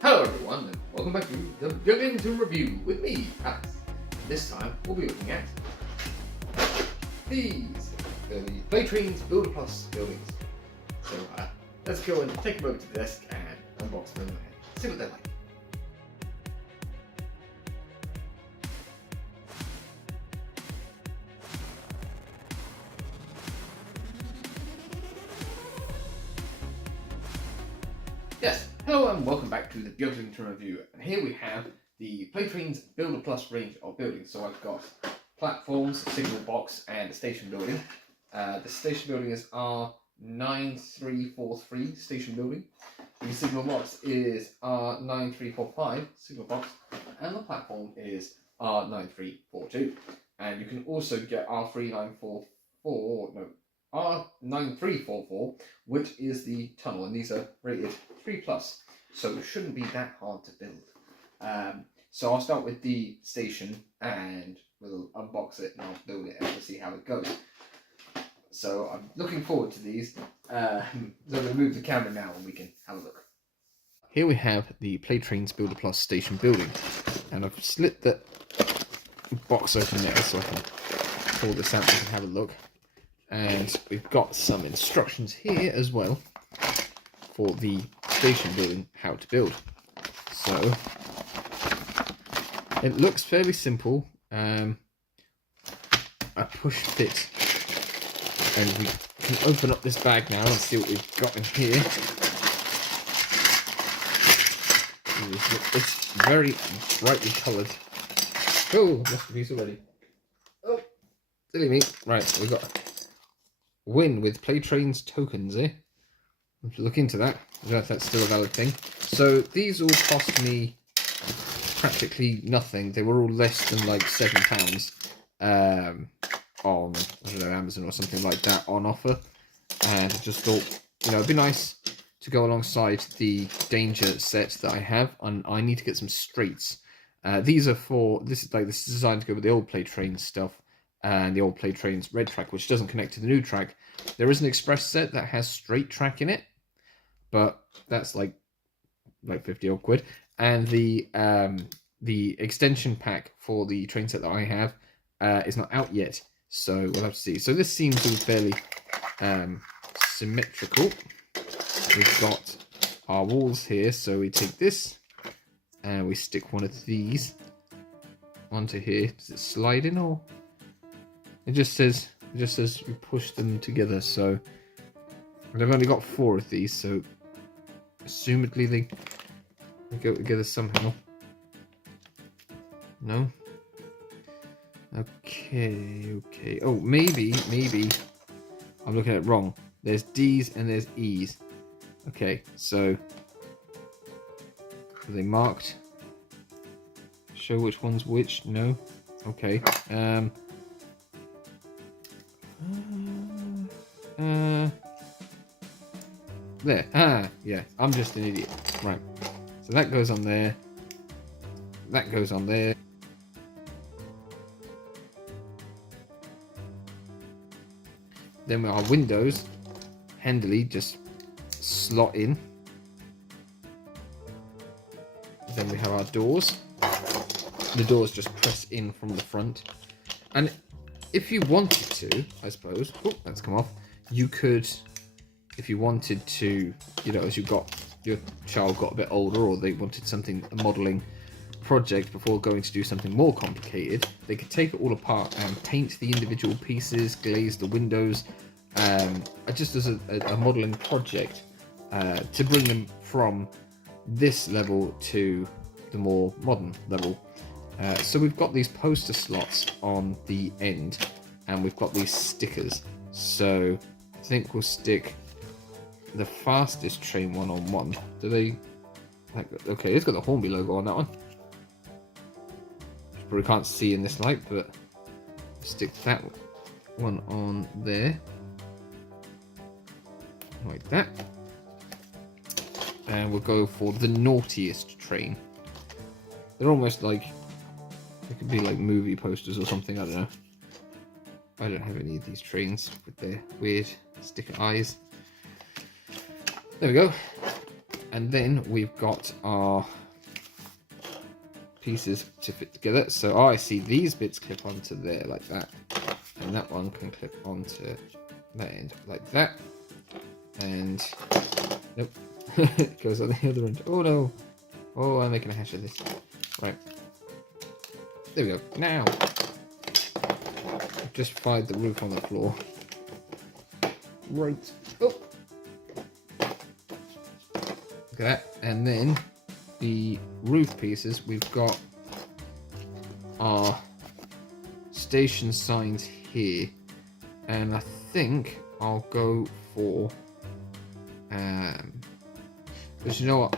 Hello everyone, and welcome back to the Beaglington Review with me, Alex. This time we'll be looking at these, the Playtrains Builder Plus buildings. So let's go and take them over to the desk and unbox them and see what they're like. Yes, hello and welcome back to the Beaglington Review, and here we have the Playtrains Builder Plus range of buildings. So I've got platforms, a signal box, and a station building. The station building is R9343 station building. The signal box is R9345 signal box, and the platform is R9342. And you can also get R9344, which is the tunnel, and these are rated 3+, so it shouldn't be that hard to build. So I'll start with the station, and we'll unbox it and I'll build it and we'll see how it goes. So I'm looking forward to these. So I'm going to move the camera now and we can have a look. Here we have the Playtrains Builder Plus station building, and I've slit the box open there so I can pull this out and have a look. And we've got some instructions here as well for the station building, how to build. So it looks fairly simple. A push fit, and we can open up this bag now and see what we've got in here. It's very brightly coloured. Oh, lost a piece already. Oh, silly me. Right, we've got win with Playtrains tokens, eh? I'll have to look into that. I don't know if that's still a valid thing. So these all cost me practically nothing. They were all less than like £7 on, I don't know, Amazon or something like that on offer. And I just thought, you know, it'd be nice to go alongside the Danger set that I have. And I need to get some straights. These are for, this is designed to go with the old Playtrains stuff and the old Playtrains red track, which doesn't connect to the new track. There is an express set that has straight track in it, but that's like 50 odd quid. And the extension pack for the train set that I have is not out yet, so we'll have to see. So this seems all fairly symmetrical. We've got our walls here, so we take this and we stick one of these onto here. Does it slide in, or it just says we push them together? So I've only got 4 of these, so assumedly they go together somehow. No? Okay. Oh, maybe I'm looking at it wrong. There's D's and there's E's. Okay, so are they marked? Show which one's which? No? Okay. There. Yeah, I'm just an idiot. Right. So that goes on there. That goes on there. Then our windows handily just slot in. Then we have our doors. The doors just press in from the front. And if you wanted to, I suppose, oh, that's come off, you could, if you wanted to, you know, as your child got a bit older, or they wanted something, a modelling project before going to do something more complicated, they could take it all apart and paint the individual pieces, glaze the windows, just as a modelling project to bring them from this level to the more modern level. So we've got these poster slots on the end, and we've got these stickers. So I think we'll stick the fastest train one on one. Do they? Okay, it's got the Hornby logo on that one. You probably can't see in this light, but stick that one on there, like that. And we'll go for the naughtiest train. They're almost like, they could be like movie posters or something, I don't know. I don't have any of these trains with their weird sticker eyes. There we go. and then we've got our pieces to fit together. So I see these bits clip onto there like that, and that one can clip onto that end like that, and nope, it goes on the other end. Oh no, oh, I'm making a hash of this. Right, there we go. Now I've just fired the roof on the floor. Right, oh, look at that. And then the roof pieces, we've got our station signs here, and I think I'll go for because you know what,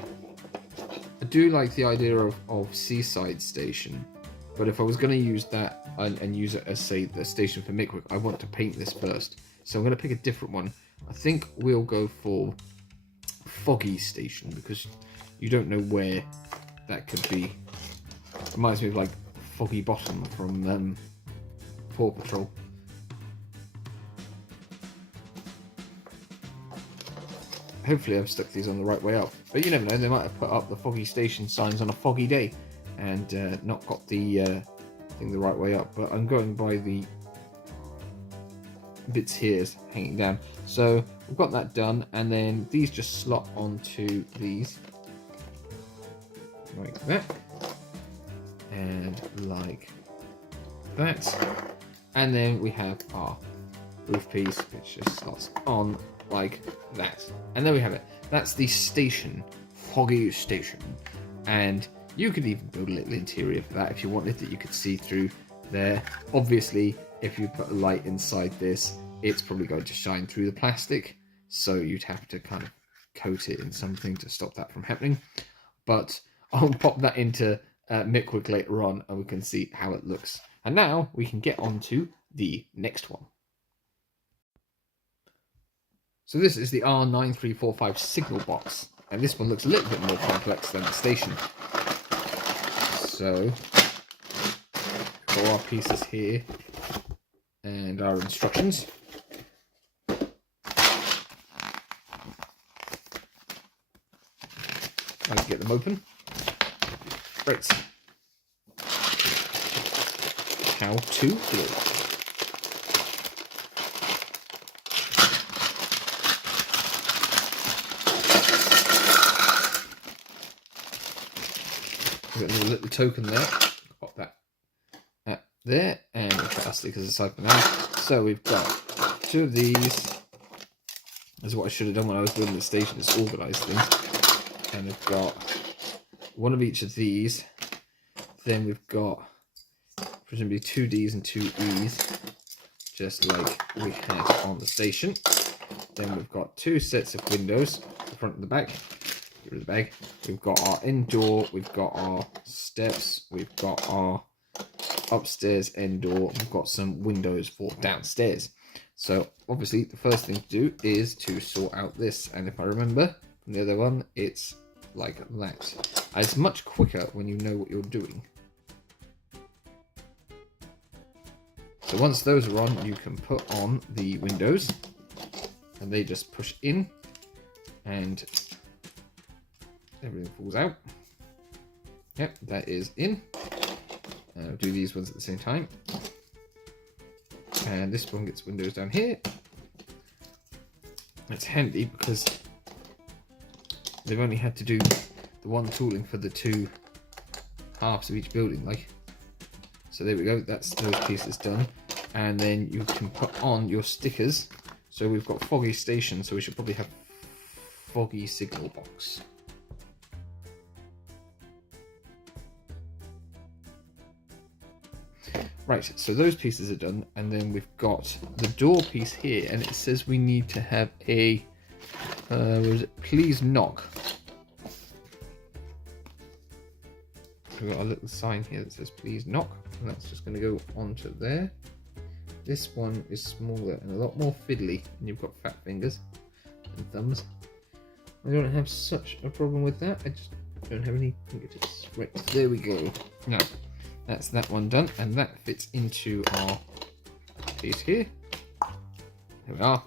I do like the idea of seaside station, but if I was going to use that and use it as, say, the station for Mickwick, I want to paint this first, so I'm going to pick a different one. I think we'll go for Foggy Station, because you don't know where that could be. Reminds me of like Foggy Bottom from Paw Patrol. Hopefully I've stuck these on the right way up, but you never know, they might have put up the Foggy Station signs on a foggy day and not got the thing the right way up, but I'm going by the bits here hanging down. So we've got that done, and then these just slot onto these like that and like that, and then we have our roof piece which just slots on like that, and there we have it. That's the station, Foggy Station, and you could even build a little interior for that if you wanted, that you could see through there. Obviously, if you put a light inside this, it's probably going to shine through the plastic, so you'd have to kind of coat it in something to stop that from happening. But I'll pop that into Mickwick later on, and we can see how it looks. And now we can get on to the next one. So this is the R9345 signal box, and this one looks a little bit more complex than the station. So, got our pieces here and our instructions. I can get them open. Right. How to build. We've got a little token there. Pop that there, and we'll put our stickers aside for now. So we've got two of these. This is what I should have done when I was building the station, is organise things. And we've got one of each of these. Then we've got presumably two Ds and two Es, just like we had on the station. Then we've got two sets of windows, the front and the back. Get rid of the bag. We've got our end door, we've got our steps, we've got our upstairs end door, we've got some windows for downstairs. So obviously the first thing to do is to sort out this, and if I remember from the other one, it's like that. And it's much quicker when you know what you're doing. So once those are on, you can put on the windows, and they just push in, and everything falls out. Yep, that is in. I'll do these ones at the same time. And this one gets windows down here. It's handy because they've only had to do the one tooling for the two halves of each building, like. So there we go, that's those pieces done. And then you can put on your stickers. So we've got Foggy Station, so we should probably have Foggy Signal Box. Right, so those pieces are done, and then we've got the door piece here, and it says we need to have a, what is it? Please knock. We've got a little sign here that says please knock, and that's just going to go onto there. This one is smaller and a lot more fiddly, and you've got fat fingers and thumbs. I don't have such a problem with that, I just don't have any fingertips. Right, there we go. Now, that's that one done, and that fits into our piece here. There we are.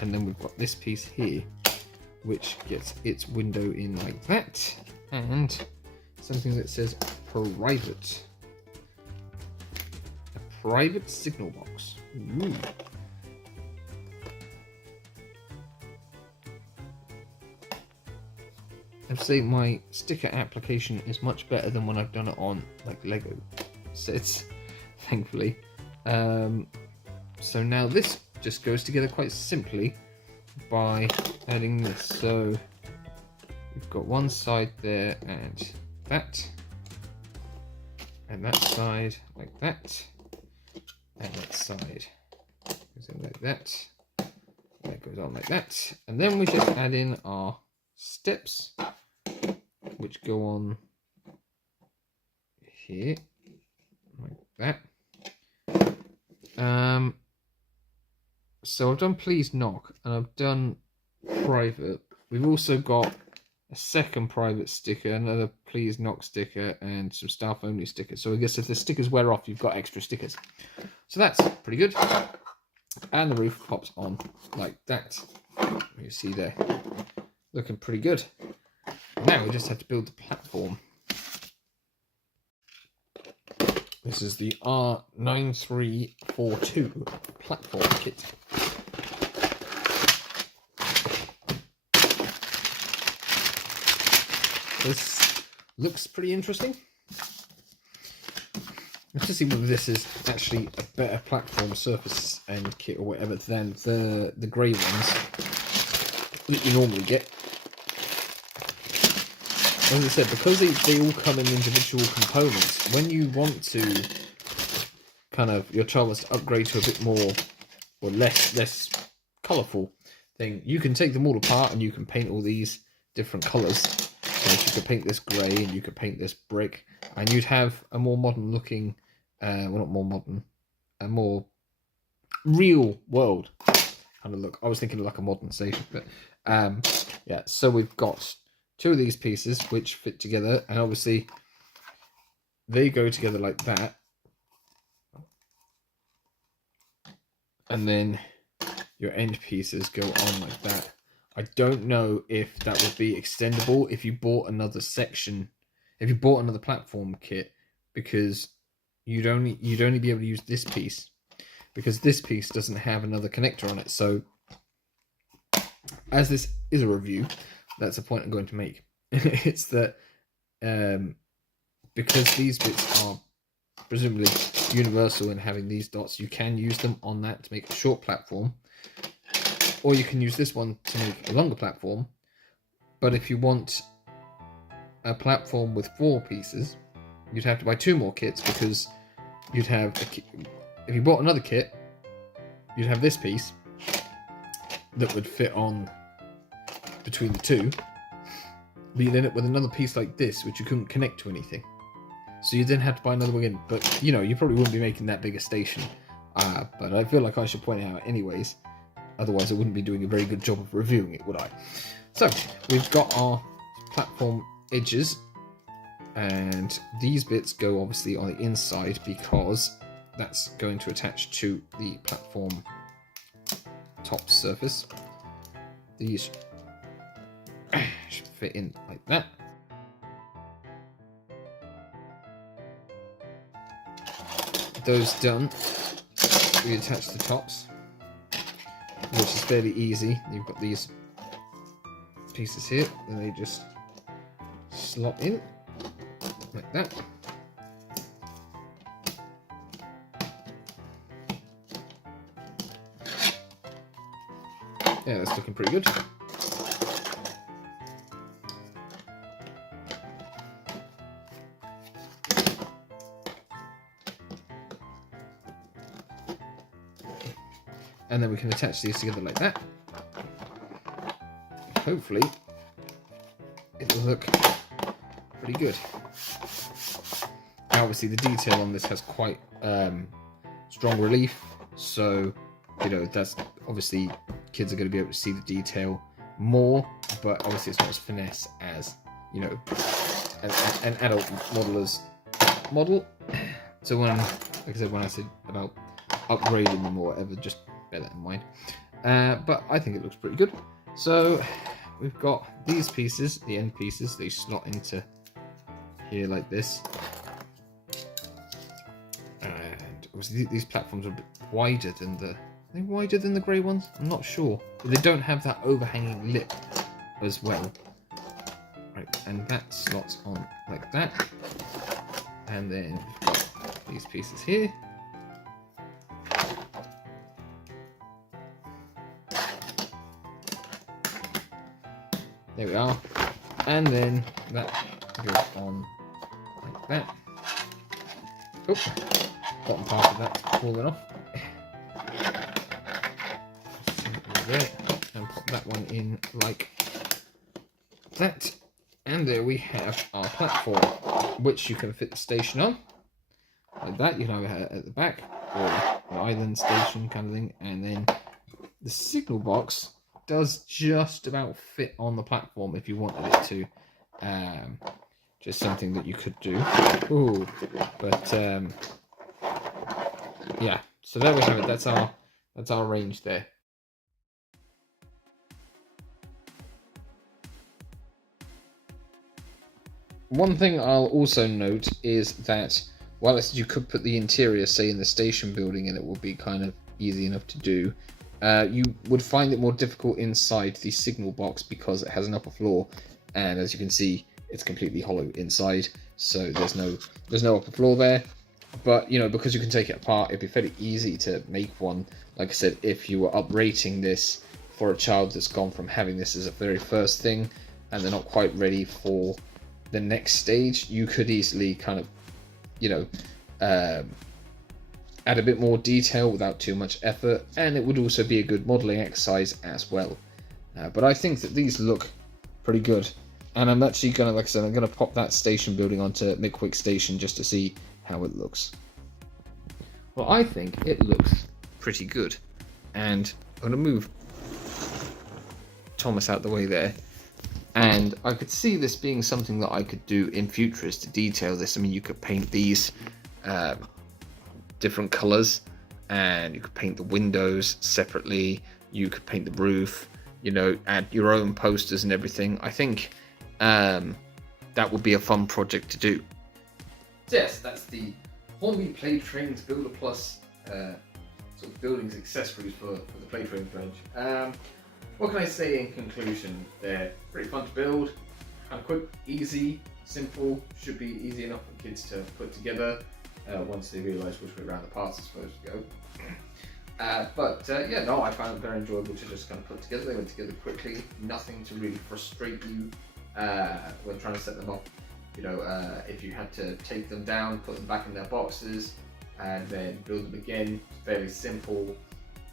And then we've got this piece here. which gets its window in like that, and something that says private. A private signal box. Ooh. I'd say my sticker application is much better than when I've done it on like Lego sets, thankfully. So now this just goes together quite simply by adding this. So we've got one side there and that side like that, and that side goes in like that, and that goes on like that, and then we just add in our steps which go on here like that. So I've done please knock and I've done private. We've also got a second private sticker, another please knock sticker, and some staff only stickers. So I guess if the stickers wear off, you've got extra stickers. So that's pretty good. And the roof pops on like that. You see there, looking pretty good. Now we just have to build the platform. This is the R9342 platform kit. This looks pretty interesting. Let's just see whether this is actually a better platform surface and kit or whatever than the grey ones that you normally get. As I said, because they all come in individual components, when you want to kind of, your child wants to upgrade to a bit more or less colourful thing, you can take them all apart and you can paint all these different colours. So you could paint this grey and you could paint this brick, and you'd have a more modern looking, well, not more modern, a more real world kind of look. I was thinking like a modern station, but yeah, so we've got two of these pieces which fit together, and obviously they go together like that, and then your end pieces go on like that. I don't know if that would be extendable if you bought another section, if you bought another platform kit, because you'd only be able to use this piece, because this piece doesn't have another connector on it. So as this is a review, that's a point I'm going to make. It's that because these bits are presumably universal in having these dots, you can use them on that to make a short platform, or you can use this one to make a longer platform. But if you want a platform with 4 pieces, you'd have to buy 2 more kits, because you'd have if you bought another kit, you'd have this piece that would fit on between the two, but you'd end up with another piece like this which you couldn't connect to anything, so you then have to buy another one in. But you know, you probably wouldn't be making that big a station, but I feel like I should point it out anyways, otherwise I wouldn't be doing a very good job of reviewing it, would I? So we've got our platform edges, and these bits go obviously on the inside because that's going to attach to the platform top surface. These should fit in like that. Those done, we attach the tops, which is fairly easy. You've got these pieces here, and they just slot in like that. Yeah, that's looking pretty good. And then we can attach these together like that. Hopefully it'll look pretty good. Now, obviously the detail on this has quite strong relief, so you know, that's obviously kids are going to be able to see the detail more, but obviously it's not as finesse as, you know, an adult modeller's model. So when, like I said, when I said about upgrading them or whatever, just bear that in mind. But I think it looks pretty good. So we've got these pieces, the end pieces, they slot into here like this. And obviously these platforms are a bit wider than the... Are they wider than the grey ones? I'm not sure. But they don't have that overhanging lip as well. Right, and that slots on like that. And then we've got these pieces here. There we are. And then that goes on like that. Oh, bottom part of that's falling off. There, and pop that one in like that. And there we have our platform, which you can fit the station on. Like that, you can have it at the back, or an island station kind of thing. And then the signal box does just about fit on the platform if you wanted it to. Just something that you could do. Ooh, but yeah. So there we have it. That's our range there. One thing I'll also note is that whilst you could put the interior, say, in the station building, and it would be kind of easy enough to do, you would find it more difficult inside the signal box because it has an upper floor, and as you can see, it's completely hollow inside, so there's no upper floor there. But you know, because you can take it apart, it'd be fairly easy to make one. Like I said, if you were uprating this for a child that's gone from having this as a very first thing, and they're not quite ready for the next stage, you could easily kind of, you know, add a bit more detail without too much effort, and it would also be a good modelling exercise as well. But I think that these look pretty good, and I'm actually gonna, like I said, I'm gonna pop that station building onto Midquick Station just to see how it looks. Well, I think it looks pretty good, and I'm gonna move Thomas out the way there. And I could see this being something that I could do in future, is to detail this. I mean, you could paint these different colours, and you could paint the windows separately, you could paint the roof, you know, add your own posters and everything. I think that would be a fun project to do. So yes, that's the Hornby Playtrains Builder Plus sort of buildings accessories for the Playtrains range. What can I say in conclusion? They're pretty fun to build, kind of quick, easy, simple, should be easy enough for kids to put together once they realise which way around the parts are supposed to go. Yeah, no, I found it very enjoyable to just kind of put together. They went together quickly, nothing to really frustrate you when trying to set them up. You know, if you had to take them down, put them back in their boxes, and then build them again, it's fairly simple.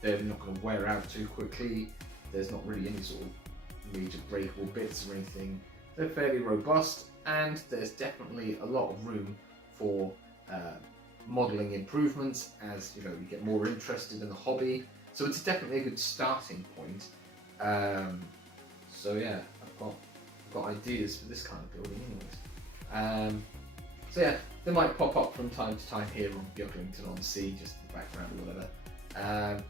They're not going to wear out too quickly. There's not really any sort of major breakable bits or anything. They're fairly robust, and there's definitely a lot of room for modelling improvements as you know you get more interested in the hobby. So it's definitely a good starting point. So yeah, I've got ideas for this kind of building anyways. So yeah, they might pop up from time to time here on Beaglington-On-Sea, just in the background or whatever.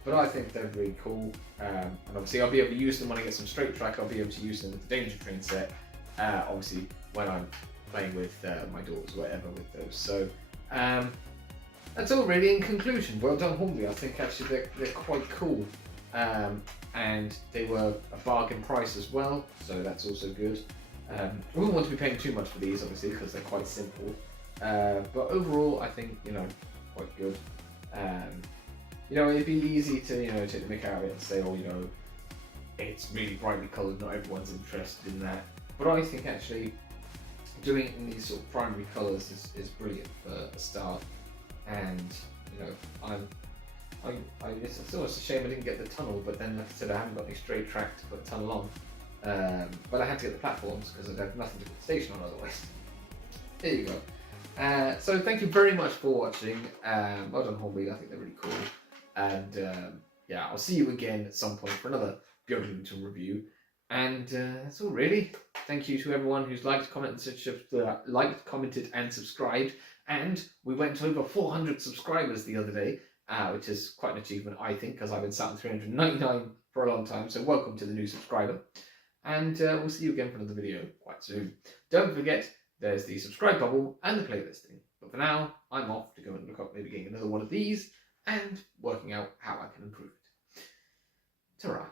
But I think they're really cool, and obviously I'll be able to use them when I get some straight track. I'll be able to use them with the Danger Train set, obviously when I'm playing with my daughters or whatever with those. So that's all really in conclusion. Well done, Hornby. I think actually they're quite cool, and they were a bargain price as well, so that's also good. I wouldn't want to be paying too much for these obviously because they're quite simple, but overall I think, you know, quite good. You know, it'd be easy to, you know, take the mick out of it and say, oh, you know, it's really brightly coloured, not everyone's interested in that. But I think actually doing it in these sort of primary colours is brilliant for a start. And, you know, it's still a shame I didn't get the tunnel, but then like I said, I haven't got any straight track to put the tunnel on. But I had to get the platforms because I'd have nothing to put the station on otherwise. There you go. So thank you very much for watching. Well done, Hornby. I think they're really cool. And yeah, I'll see you again at some point for another Beaglington review. And that's all really. Thank you to everyone who's liked, commented, and subscribed. And we went to over 400 subscribers the other day, which is quite an achievement, I think, because I've been sat on 399 for a long time. So welcome to the new subscriber. and we'll see you again for another video quite soon. Don't forget, there's the subscribe bubble and the playlisting. But for now, I'm off to go and look up maybe getting another one of these and working out how I can improve it. Ta-ra.